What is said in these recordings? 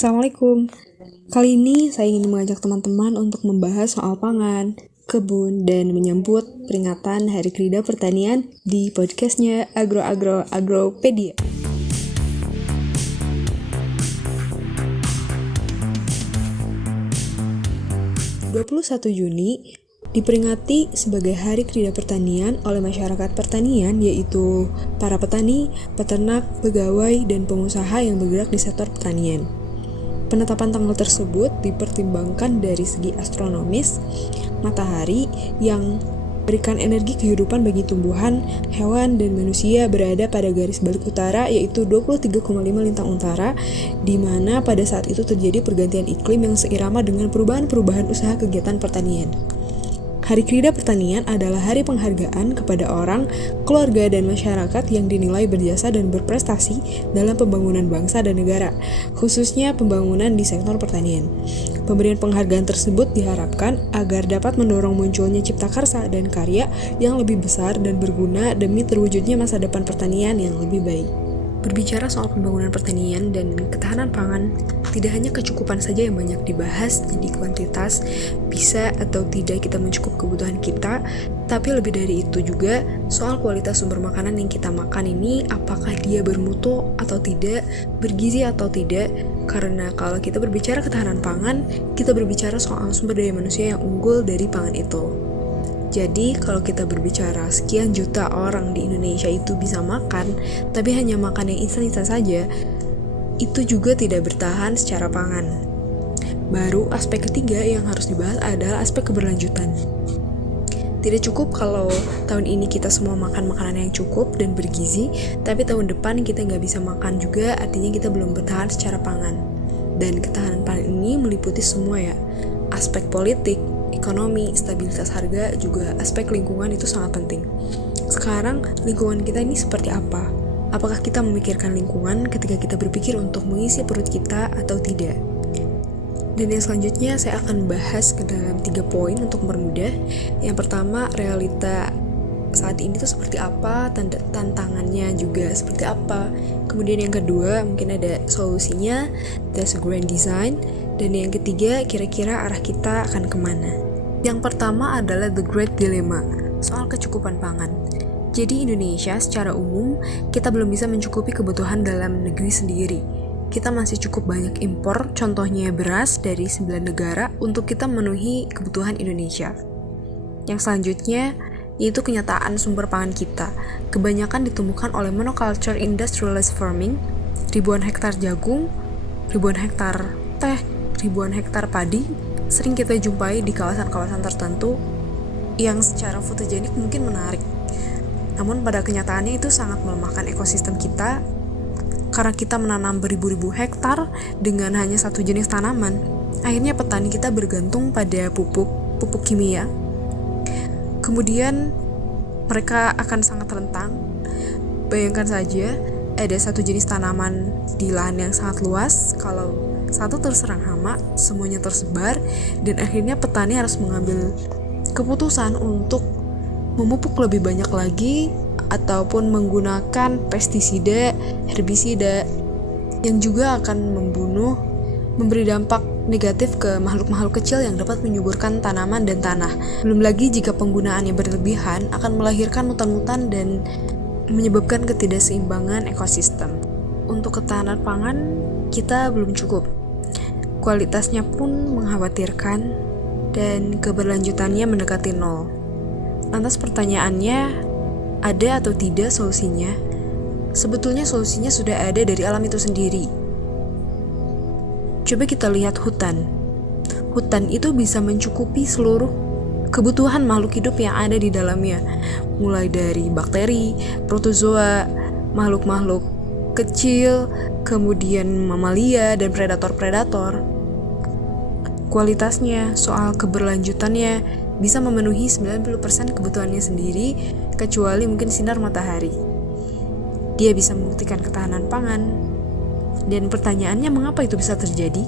Assalamualaikum. Kali ini saya ingin mengajak teman-teman untuk membahas soal pangan, kebun, dan menyambut peringatan Hari Krida Pertanian di podcastnya Agropedia. Juni diperingati sebagai Hari Krida Pertanian oleh masyarakat pertanian, yaitu para petani, peternak, pegawai, dan pengusaha yang bergerak di sektor pertanian. Penetapan tanggal tersebut dipertimbangkan dari segi astronomis, matahari yang memberikan energi kehidupan bagi tumbuhan, hewan, dan manusia berada pada garis balik utara, yaitu 23,5 lintang utara, di mana pada saat itu terjadi pergantian iklim yang seirama dengan perubahan-perubahan usaha kegiatan pertanian. Hari Krida Pertanian adalah hari penghargaan kepada orang, keluarga, dan masyarakat yang dinilai berjasa dan berprestasi dalam pembangunan bangsa dan negara, khususnya pembangunan di sektor pertanian. Pemberian penghargaan tersebut diharapkan agar dapat mendorong munculnya cipta karsa dan karya yang lebih besar dan berguna demi terwujudnya masa depan pertanian yang lebih baik. Berbicara soal pembangunan pertanian dan ketahanan pangan, tidak hanya kecukupan saja yang banyak dibahas, jadi kuantitas, bisa atau tidak kita mencukup kebutuhan kita, tapi lebih dari itu juga soal kualitas sumber makanan yang kita makan ini, apakah dia bermutu atau tidak, bergizi atau tidak, karena kalau kita berbicara ketahanan pangan, kita berbicara soal sumber daya manusia yang unggul dari pangan itu. Jadi, kalau kita berbicara sekian juta orang di Indonesia itu bisa makan, tapi hanya makan yang instan-instan saja, itu juga tidak bertahan secara pangan. Baru aspek ketiga yang harus dibahas adalah aspek keberlanjutan. Tidak cukup kalau tahun ini kita semua makan makanan yang cukup dan bergizi, tapi tahun depan kita nggak bisa makan juga, artinya kita belum bertahan secara pangan. Dan ketahanan pangan ini meliputi semua ya, aspek politik, ekonomi, stabilitas harga, juga aspek lingkungan itu sangat penting. Sekarang, lingkungan kita ini seperti apa? Apakah kita memikirkan lingkungan ketika kita berpikir untuk mengisi perut kita atau tidak? Dan yang selanjutnya saya akan bahas ke dalam 3 poin untuk mempermudah. Yang pertama, realita saat ini tuh seperti apa, tantangannya juga seperti apa. Kemudian yang kedua, mungkin ada solusinya, that's a grand design. Dan yang ketiga, kira-kira arah kita akan kemana. Yang pertama adalah the great dilemma, soal kecukupan pangan. Jadi Indonesia secara umum, kita belum bisa mencukupi kebutuhan dalam negeri sendiri. Kita masih cukup banyak impor, contohnya beras dari 9 negara untuk kita memenuhi kebutuhan Indonesia. Yang selanjutnya, yaitu kenyataan sumber pangan kita. Kebanyakan ditemukan oleh monoculture industrialized farming, ribuan hektar jagung, ribuan hektar teh, ribuan hektar padi sering kita jumpai di kawasan-kawasan tertentu yang secara fotogenik mungkin menarik. Namun pada kenyataannya itu sangat melemahkan ekosistem kita karena kita menanam beribu-ribu hektar dengan hanya satu jenis tanaman. Akhirnya petani kita bergantung pada pupuk kimia. Kemudian mereka akan sangat rentan. Bayangkan saja ada satu jenis tanaman di lahan yang sangat luas, kalau satu terserang hama, semuanya tersebar, dan akhirnya petani harus mengambil keputusan untuk memupuk lebih banyak lagi ataupun menggunakan pestisida, herbisida yang juga akan memberi dampak negatif ke makhluk-makhluk kecil yang dapat menyuburkan tanaman dan tanah. Belum lagi jika penggunaannya berlebihan akan melahirkan mutan-mutan dan menyebabkan ketidakseimbangan ekosistem. Untuk ketahanan pangan kita belum cukup. Kualitasnya pun mengkhawatirkan dan keberlanjutannya mendekati nol. Lantas pertanyaannya, ada atau tidak solusinya? Sebetulnya solusinya sudah ada dari alam itu sendiri. Coba kita lihat hutan. Hutan itu bisa mencukupi seluruh kebutuhan makhluk hidup yang ada di dalamnya, mulai dari bakteri, protozoa, makhluk-makhluk kecil, kemudian mamalia dan predator-predator. Kualitasnya, soal keberlanjutannya bisa memenuhi 90% kebutuhannya sendiri, kecuali mungkin sinar matahari. Dia bisa membuktikan ketahanan pangan. Dan pertanyaannya, mengapa itu bisa terjadi?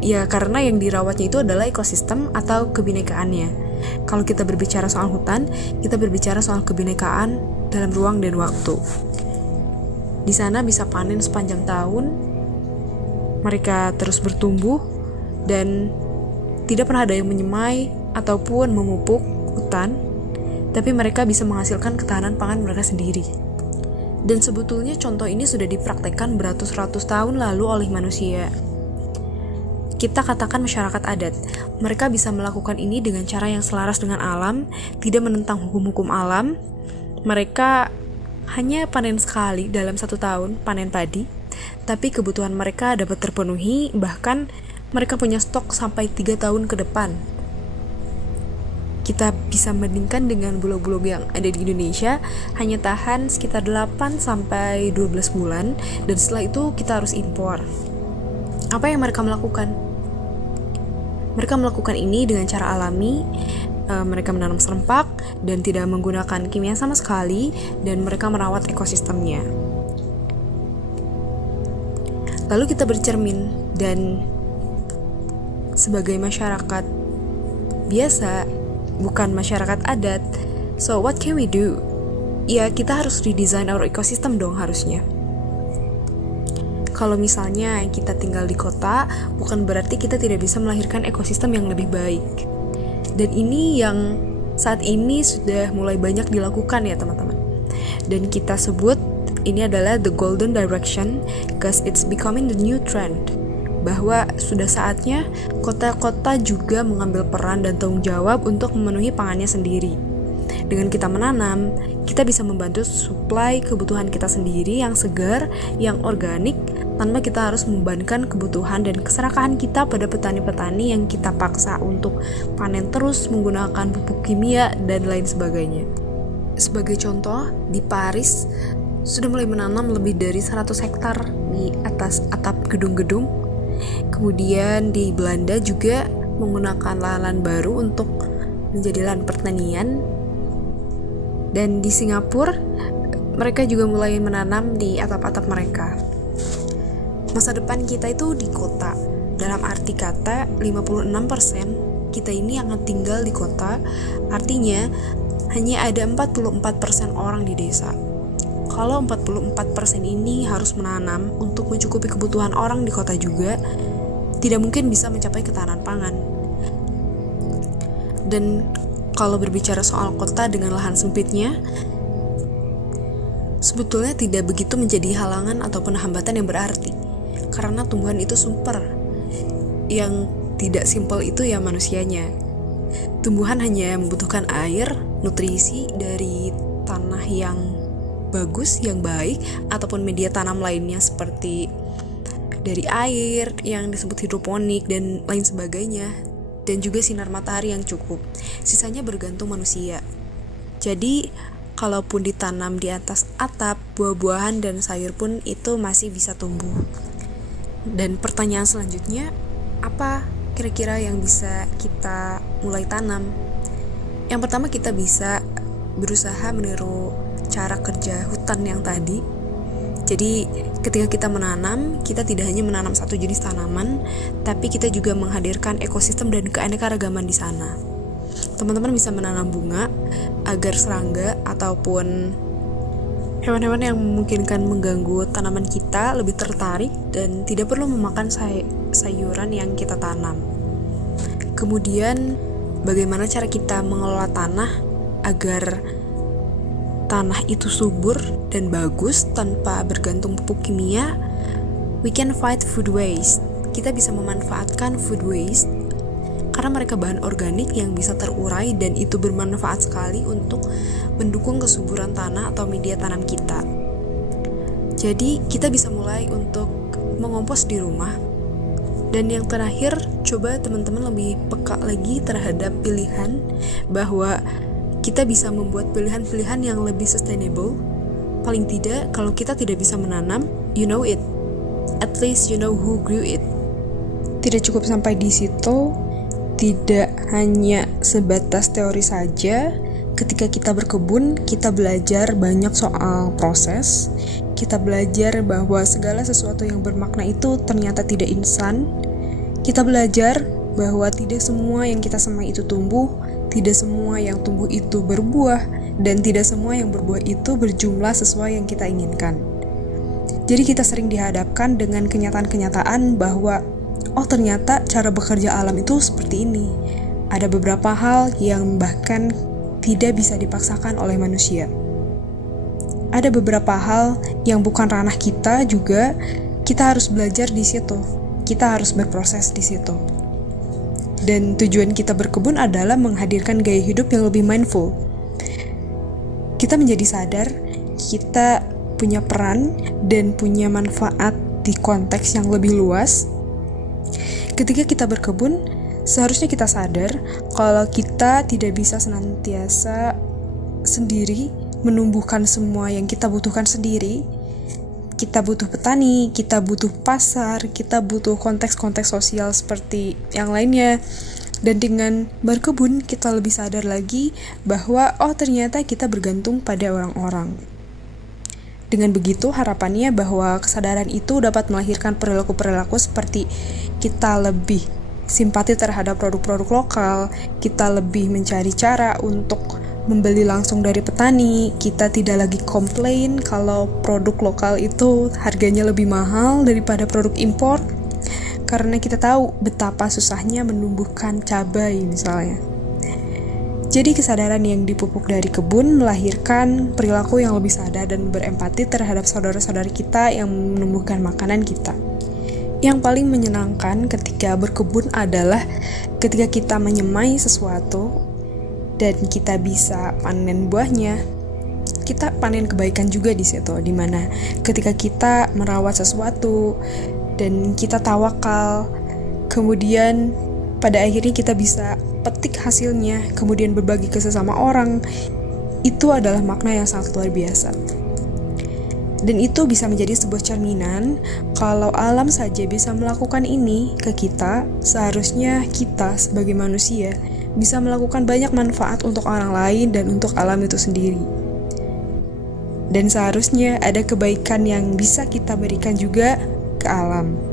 Ya, karena yang dirawatnya itu adalah ekosistem atau kebinekaannya. Kalau kita berbicara soal hutan, kita berbicara soal kebinekaan dalam ruang dan waktu. Di sana bisa panen sepanjang tahun, Mereka terus bertumbuh dan tidak pernah ada yang menyemai ataupun memupuk hutan, tapi mereka bisa menghasilkan ketahanan pangan mereka sendiri. Dan sebetulnya contoh ini sudah dipraktekkan beratus-ratus tahun lalu oleh manusia. Kita katakan masyarakat adat, mereka bisa melakukan ini dengan cara yang selaras dengan alam, tidak menentang hukum-hukum alam. Mereka hanya panen sekali dalam 1 tahun, panen padi, tapi kebutuhan mereka dapat terpenuhi, bahkan mereka punya stok sampai 3 tahun ke depan. Kita bisa bandingkan dengan bulog-bulog yang ada di Indonesia, hanya tahan sekitar 8-12 bulan, dan setelah itu kita harus impor. Apa yang mereka melakukan? Mereka melakukan ini dengan cara alami. Mereka menanam serempak dan tidak menggunakan kimia sama sekali, dan mereka merawat ekosistemnya. Lalu kita bercermin, dan sebagai masyarakat biasa, bukan masyarakat adat, so what can we do? Ya, kita harus redesign our ecosystem dong harusnya. Kalau misalnya kita tinggal di kota, bukan berarti kita tidak bisa melahirkan ekosistem yang lebih baik. Dan ini yang saat ini sudah mulai banyak dilakukan ya teman-teman. Dan kita sebut ini adalah the golden direction, because it's becoming the new trend. Bahwa sudah saatnya kota-kota juga mengambil peran dan tanggung jawab untuk memenuhi pangannya sendiri. Dengan kita menanam, kita bisa membantu suplai kebutuhan kita sendiri yang segar, yang organik, tanpa kita harus membebankan kebutuhan dan keserakahan kita pada petani-petani yang kita paksa untuk panen terus menggunakan pupuk kimia dan lain sebagainya. Sebagai contoh, di Paris sudah mulai menanam lebih dari 100 hektar di atas atap gedung-gedung. Kemudian di Belanda juga menggunakan lahan baru untuk menjadi lahan pertanian. Dan di Singapura mereka juga mulai menanam di atap-atap mereka. Masa depan kita itu di kota. Dalam arti kata 56% kita ini akan tinggal di kota. Artinya hanya ada 44% orang di desa. Kalau 44% ini harus menanam untuk mencukupi kebutuhan orang di kota juga, tidak mungkin bisa mencapai ketahanan pangan. Dan kalau berbicara soal kota dengan lahan sempitnya, sebetulnya tidak begitu menjadi halangan ataupun hambatan yang berarti, karena tumbuhan itu sumber. Yang tidak simpel itu ya manusianya. Tumbuhan hanya membutuhkan air, nutrisi dari tanah yang bagus, yang baik, ataupun media tanam lainnya seperti dari air yang disebut hidroponik dan lain sebagainya, dan juga sinar matahari yang cukup. Sisanya bergantung manusia. Jadi kalaupun ditanam di atas atap, buah-buahan dan sayur pun itu masih bisa tumbuh. Dan pertanyaan selanjutnya, apa kira-kira yang bisa kita mulai tanam? Yang pertama, kita bisa berusaha meniru cara kerja hutan yang tadi. Jadi ketika kita menanam, kita tidak hanya menanam satu jenis tanaman, tapi kita juga menghadirkan ekosistem dan keanekaragaman di sana. Teman-teman bisa menanam bunga agar serangga ataupun hewan-hewan yang memungkinkan mengganggu tanaman kita lebih tertarik dan tidak perlu memakan sayuran yang kita tanam. Kemudian bagaimana cara kita mengelola tanah agar tanah itu subur dan bagus tanpa bergantung pupuk kimia? We can fight food waste. Kita bisa memanfaatkan food waste karena mereka bahan organik yang bisa terurai dan itu bermanfaat sekali untuk mendukung kesuburan tanah atau media tanam kita. Jadi kita bisa mulai untuk mengompos di rumah. Dan yang terakhir, coba teman-teman lebih peka lagi terhadap pilihan, bahwa kita bisa membuat pilihan-pilihan yang lebih sustainable. Paling tidak, kalau kita tidak bisa menanam, you know it. At least you know who grew it. Tidak cukup sampai di situ, tidak hanya sebatas teori saja. Ketika kita berkebun, kita belajar banyak soal proses. Kita belajar bahwa segala sesuatu yang bermakna itu ternyata tidak instan. Kita belajar bahwa tidak semua yang kita semai itu tumbuh, tidak semua yang tumbuh itu berbuah, dan tidak semua yang berbuah itu berjumlah sesuai yang kita inginkan. Jadi kita sering dihadapkan dengan kenyataan-kenyataan bahwa ternyata cara bekerja alam itu seperti ini. Ada beberapa hal yang bahkan tidak bisa dipaksakan oleh manusia. Ada beberapa hal yang bukan ranah kita juga, kita harus belajar di situ. Kita harus berproses di situ. Dan tujuan kita berkebun adalah menghadirkan gaya hidup yang lebih mindful. Kita menjadi sadar, kita punya peran dan punya manfaat di konteks yang lebih luas. Ketika kita berkebun, seharusnya kita sadar kalau kita tidak bisa senantiasa sendiri menumbuhkan semua yang kita butuhkan sendiri. Kita butuh petani, kita butuh pasar, kita butuh konteks-konteks sosial seperti yang lainnya. Dan dengan berkebun, kita lebih sadar lagi bahwa ternyata kita bergantung pada orang-orang. Dengan begitu, harapannya bahwa kesadaran itu dapat melahirkan perilaku-perilaku seperti kita lebih simpati terhadap produk-produk lokal, kita lebih mencari cara untuk membeli langsung dari petani, kita tidak lagi komplain kalau produk lokal itu harganya lebih mahal daripada produk impor, karena kita tahu betapa susahnya menumbuhkan cabai misalnya. Jadi kesadaran yang dipupuk dari kebun melahirkan perilaku yang lebih sadar dan berempati terhadap saudara-saudari kita yang menumbuhkan makanan kita. Yang paling menyenangkan ketika berkebun adalah ketika kita menyemai sesuatu dan kita bisa panen buahnya. Kita panen kebaikan juga di situ, dimana ketika kita merawat sesuatu dan kita tawakal, kemudian pada akhirnya kita bisa petik hasilnya, kemudian berbagi ke sesama orang. Itu adalah makna yang sangat luar biasa. Dan itu bisa menjadi sebuah cerminan kalau alam saja bisa melakukan ini ke kita, seharusnya kita sebagai manusia bisa melakukan banyak manfaat untuk orang lain dan untuk alam itu sendiri. Dan seharusnya ada kebaikan yang bisa kita berikan juga ke alam.